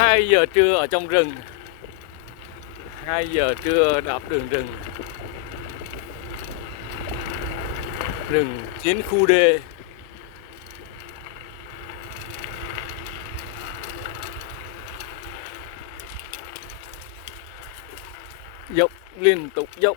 2 giờ trưa ở trong rừng, 2 giờ trưa đạp đường rừng, rừng chiến khu D. Dốc liên tục dốc.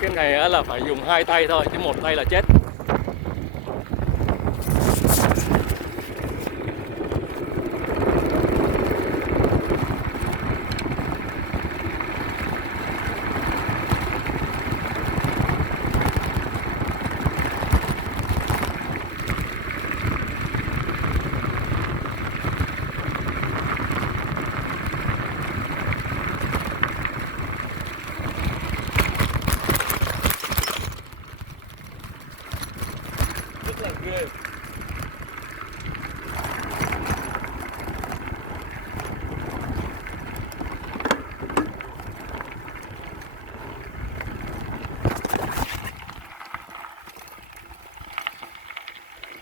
Cái này là phải dùng 2 tay thôi, chứ một tay là chết.